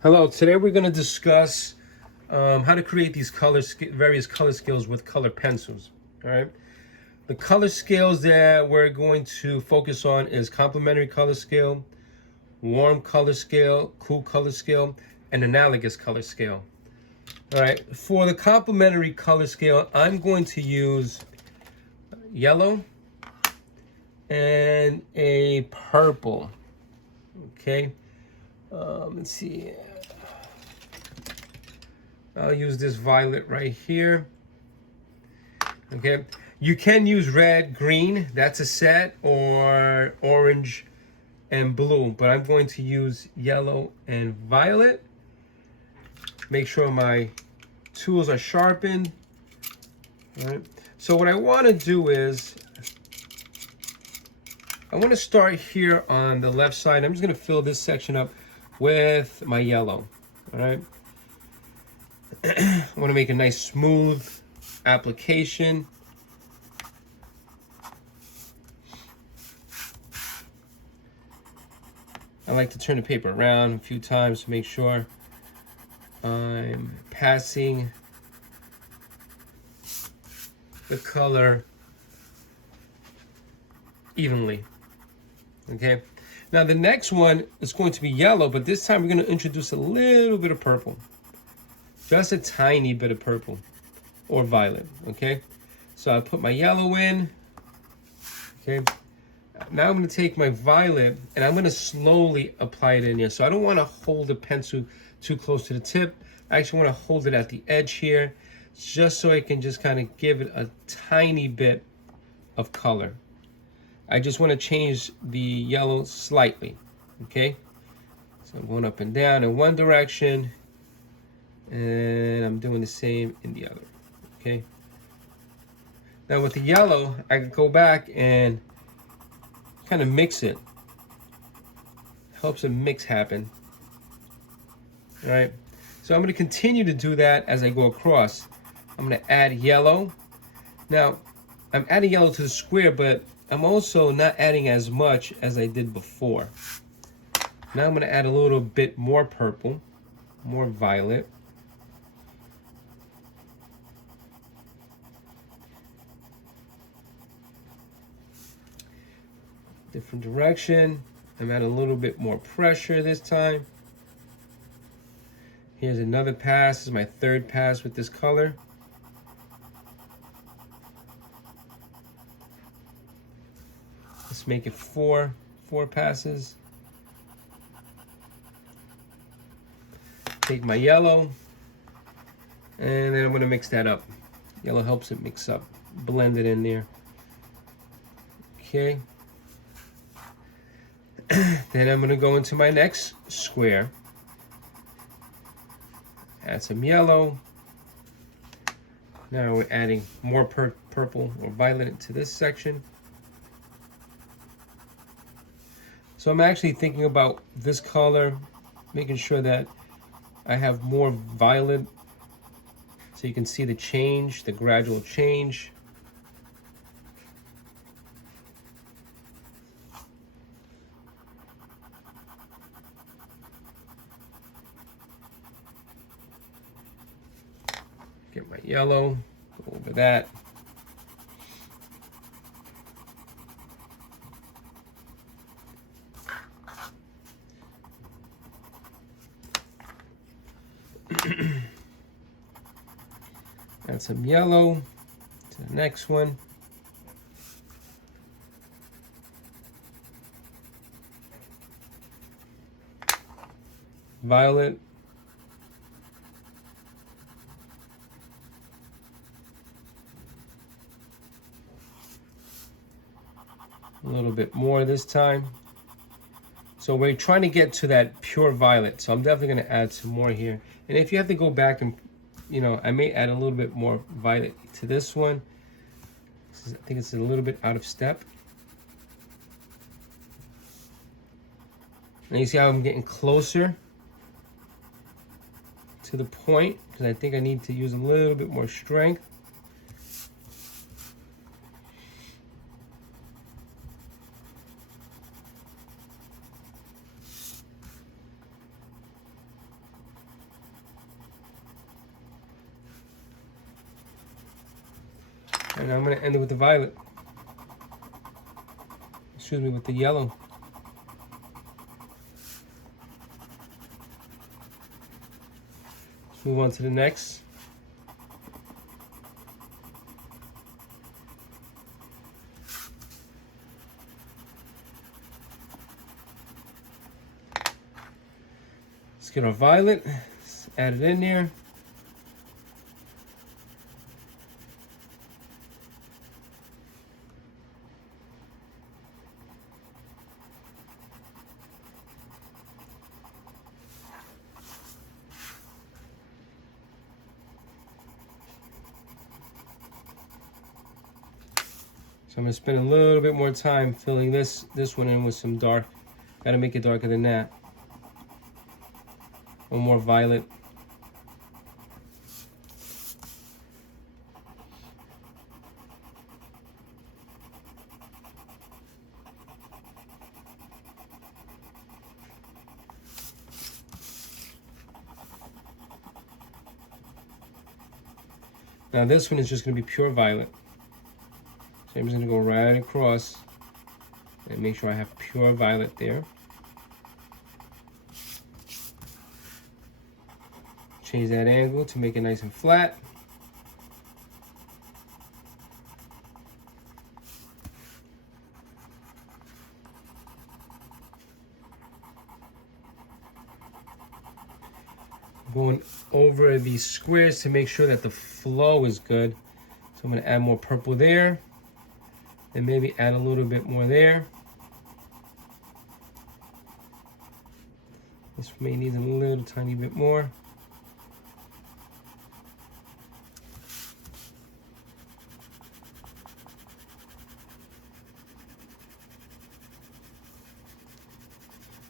Hello, today we're going to discuss how to create these various color scales with color pencils. All right. The color scales that we're going to focus on is complementary color scale, warm color scale, cool color scale, and analogous color scale. All right. For the complementary color scale, I'm going to use yellow and a purple. Okay. Let's see. I'll use this violet right here. Okay, you can use red, green, that's a set, or orange and blue, but I'm going to use yellow and violet. Make sure my tools are sharpened. All right. So what I want to do is, I want to start here on the left side. I'm just going to fill this section up with my yellow. All right. I want to make a nice smooth application. I like to turn the paper around a few times to make sure I'm passing the color evenly. Okay. Now the next one is going to be yellow, but this time we're going to introduce a little bit of purple. Just a tiny bit of purple or violet. Okay. So I put my yellow in. Okay. Now I'm going to take my violet and I'm going to slowly apply it in here. So I don't want to hold the pencil too close to the tip. I actually want to hold it at the edge here, just so I can just kind of give it a tiny bit of color. I just want to change the yellow slightly. Okay. So I'm going up and down in one direction, and I'm doing the same in the other. Okay. Now with the yellow, I can go back and kind of mix it. Helps a mix happen. All right. So I'm going to continue to do that as I go across. I'm going to add yellow. Now, I'm adding yellow to the square, but I'm also not adding as much as I did before. Now I'm going to add a little bit more purple, more violet. Different direction. I'm adding a little bit more pressure this time. Here's another pass. This is my third pass with this color. Let's make it four passes. Take my yellow, and then I'm going to mix that up. Yellow helps it mix up, blend it in there. Okay. Then I'm going to go into my next square. Add some yellow. Now we're adding more purple or violet into this section. So I'm actually thinking about this color, making sure that I have more violet so you can see the change, the gradual change. Get my yellow, go over that. Add some yellow to the next one. Violet. A little bit more this time. So we're trying to get to that pure violet. So I'm definitely going to add some more here. And if you have to go back and, I may add a little bit more violet to this one. I think it's a little bit out of step. And you see how I'm getting closer to the point, because I think I need to use a little bit more strength. And I'm going to end it with the violet. Excuse me, with the yellow. Let's move on to the next. Let's get our violet. Let's add it in there. So I'm gonna spend a little bit more time filling this one in with some dark. Gotta make it darker than that. One more violet. Now this one is just gonna be pure violet. So I'm just gonna go right across and make sure I have pure violet there. Change that angle to make it nice and flat. Going over these squares to make sure that the flow is good. So I'm going to add more purple there and maybe add a little bit more there. This may need a little tiny bit more.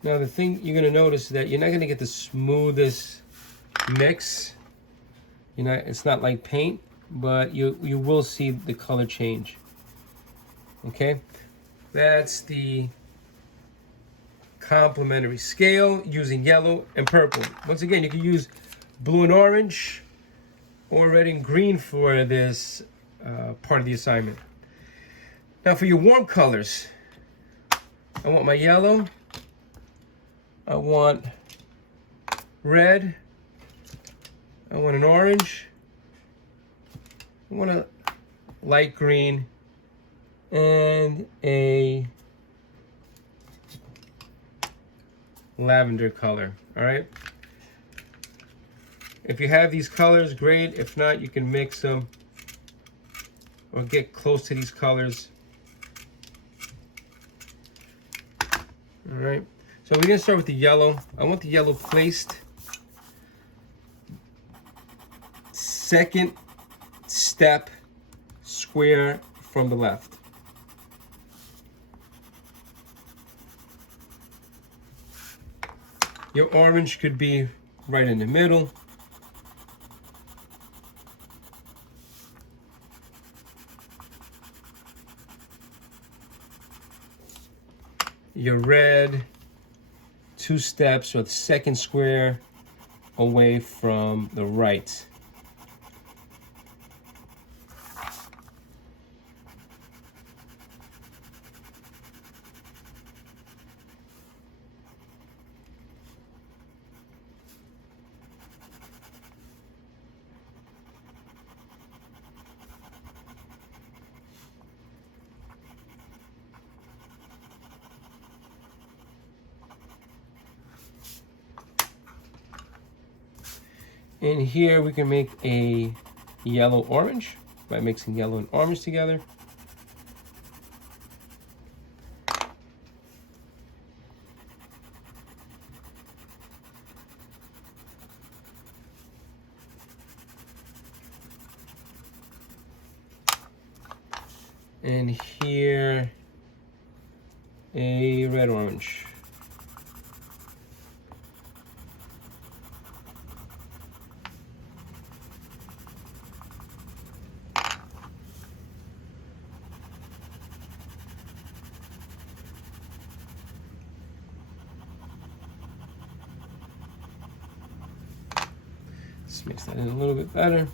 Now the thing you're going to notice is that you're not going to get the smoothest mix. It's not like paint, but you will see the color change. Okay, that's the complementary scale using yellow and purple. Once again, you can use blue and orange or red and green for this part of the assignment. Now for your warm colors, I want my yellow, I want red, I want an orange, I want a light green, and a lavender color. All right, if you have these colors, great. If not, you can mix them or get close to these colors. All right, so we're gonna start with the yellow. I want the yellow placed second step square from the left. Your orange could be right in the middle. Your red, 2 steps or the second square away from the right. And here we can make a yellow-orange by mixing yellow and orange together. And here, a red-orange. Let's mix that in a little bit better.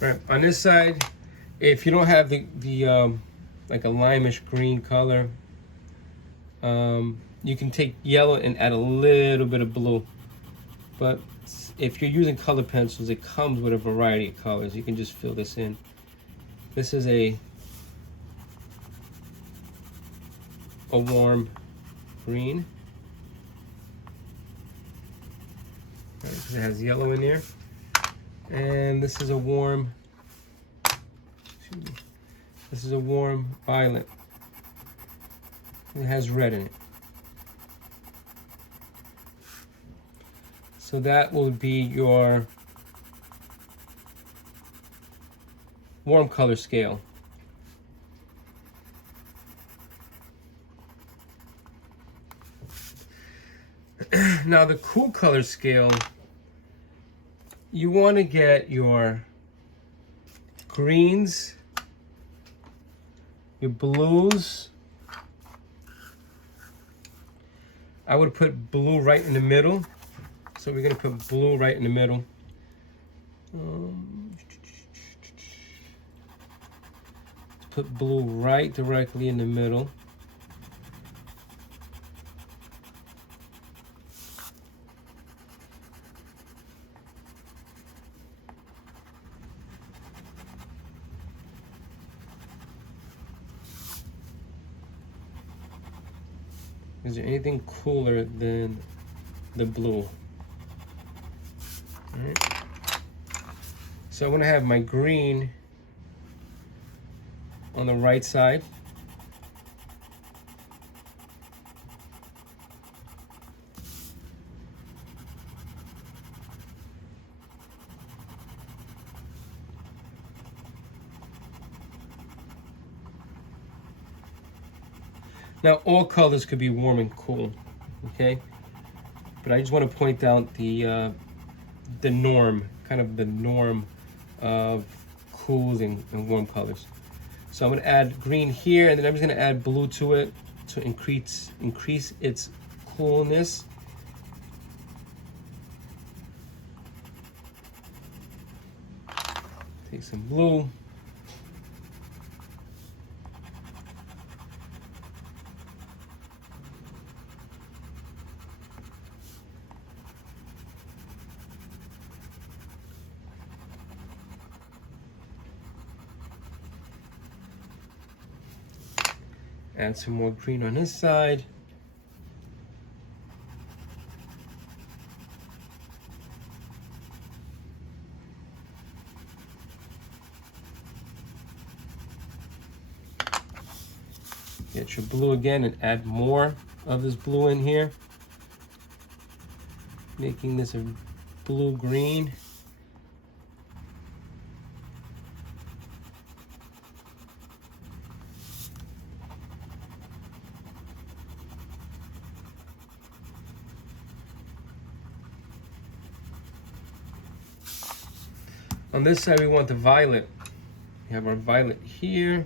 Right, on this side, if you don't have the like a limeish green color, you can take yellow and add a little bit of blue. But if you're using color pencils, it comes with a variety of colors. You can just fill this in. This is a warm green. Right, 'cause it has yellow in there. And this is a warm, this is a warm violet. It has red in it. So that will be your warm color scale. Now the cool color scale, you want to get your greens, your blues. I would put blue right in the middle. So we're going to put blue right in the middle. Put blue right directly in the middle. Is there anything cooler than the blue? All right. So I'm going to have my green on the right side. Now all colors could be warm and cool, okay? But I just want to point out the norm, kind of the norm of cool and warm colors. So I'm going to add green here, and then I'm just going to add blue to it to increase its coolness. Take some blue. Add some more green on this side. Get your blue again and add more of this blue in here, making this a blue-green. On this side, we want the violet. We have our violet here.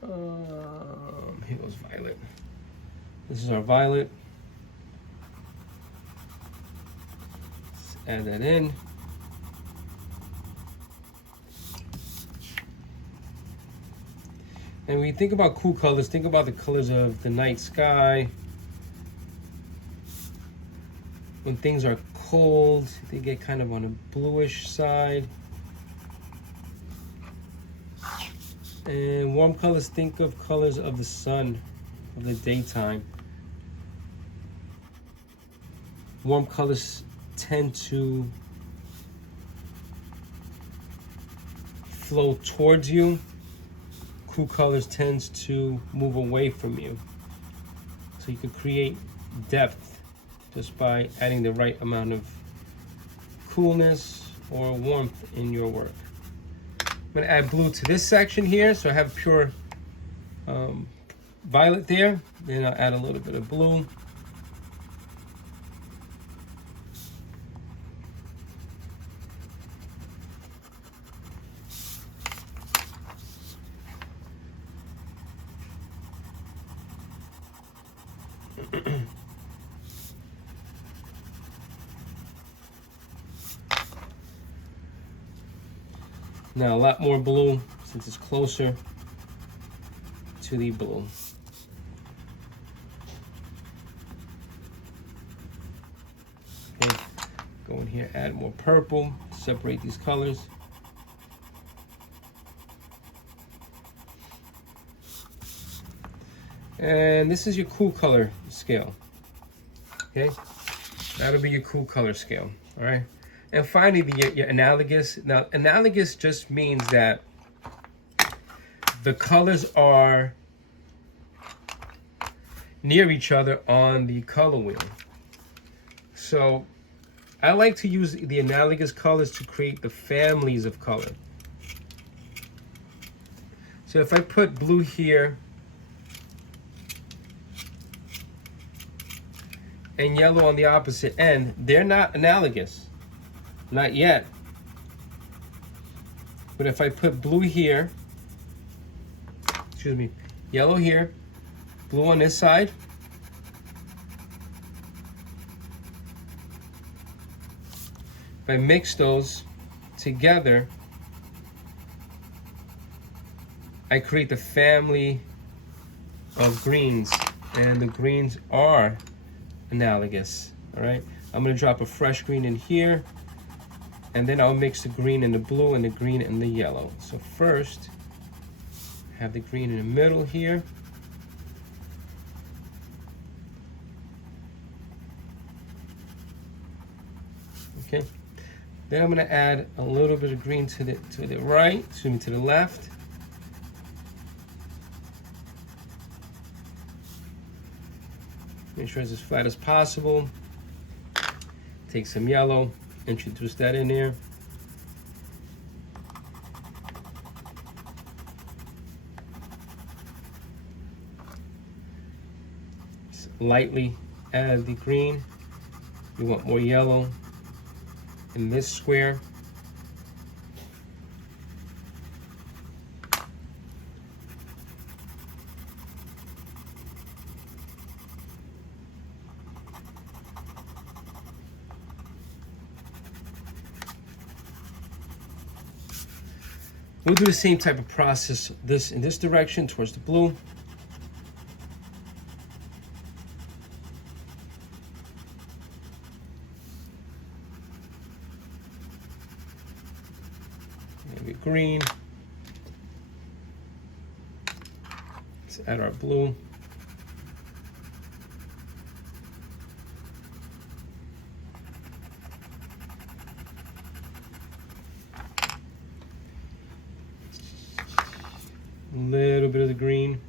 Here goes violet. This is our violet. Let's add that in. And when you think about cool colors, think about the colors of the night sky. When things are cold, they get kind of on a bluish side. And warm colors, think of colors of the sun, of the daytime. Warm colors tend to flow towards you. Cool colors tends to move away from you. So you could create depth just by adding the right amount of coolness or warmth in your work. I'm going to add blue to this section here, so I have pure violet there. Then I'll add a little bit of blue. Now a lot more blue since it's closer to the blue. Okay, go in here, add more purple, separate these colors. And this is your cool color scale. Okay, that'll be your cool color scale. All right, and finally your analogous. Now analogous just means that the colors are near each other on the color wheel. So I like to use the analogous colors to create the families of color. So if I put blue here and yellow on the opposite end, they're not analogous. Not yet. But if I put blue here, excuse me, yellow here, blue on this side, if I mix those together, I create the family of greens, and the greens are analogous. All right, I'm gonna drop a fresh green in here, and then I'll mix the green and the blue and the green and the yellow. So first, have the green in the middle here. Okay, then I'm gonna add a little bit of green to the right, excuse me, to the left. Make sure it's as flat as possible. Take some yellow, introduce that in there. Just lightly add the green. You want more yellow in this square. We'll do the same type of process in this direction towards the blue. Maybe green. Let's add our blue. A little bit of the green.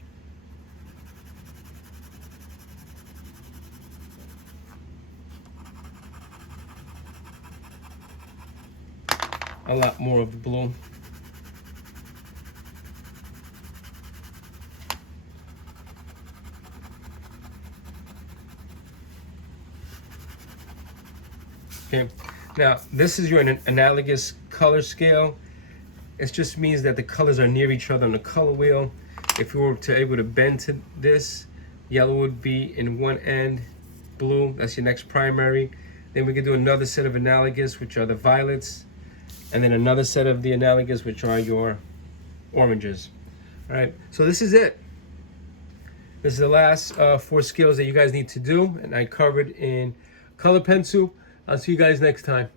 A lot more of the blue. Okay, now this is your analogous color scale. It just means that the colors are near each other on the color wheel. If you were to able to bend to this, yellow would be in one end, blue, that's your next primary. Then we could do another set of analogous, which are the violets, and then another set of the analogous, which are your oranges. All right, so this is it. This is the last 4 skills that you guys need to do, and I covered in color pencil. I'll see you guys next time.